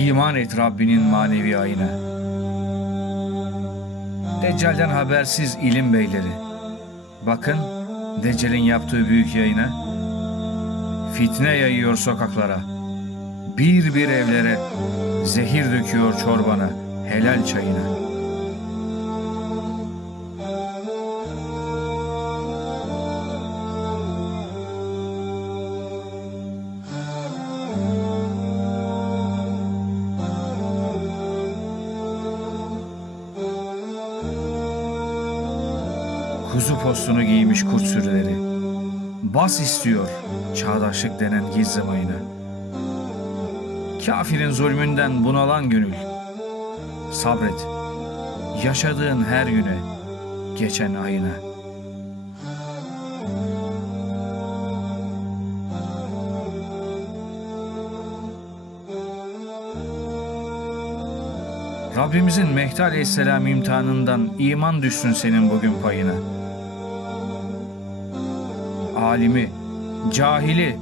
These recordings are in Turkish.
İman et Rabbinin manevi ayına. Deccal'den habersiz ilim beyleri. Bakın Deccal'in yaptığı büyük yayına. Fitne yayıyor sokaklara. Bir bir evlere. Zehir döküyor çorbana, helal çayına. Kuzu postunu giymiş kurt sürüleri. Bas istiyor çağdaşlık denen gizli mayına. Kafirin zulmünden bunalan gönül. Sabret. Yaşadığın her güne, geçen ayına. Rabbimizin Mehdi Aleyhisselam imtihanından iman düşsün senin bugün payına. Alimi, cahili,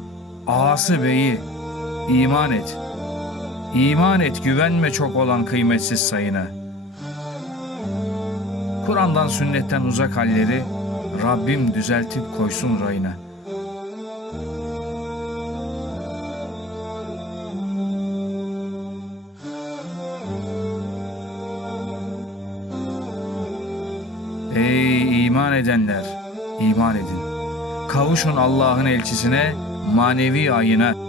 ağası beyi, iman et. İman et güvenme çok olan kıymetsiz sayına. Kur'an'dan sünnetten uzak halleri Rabbim düzeltip koysun rayına. Ey iman edenler, iman edin. Kavuşun Allah'ın elçisine, manevi ayına.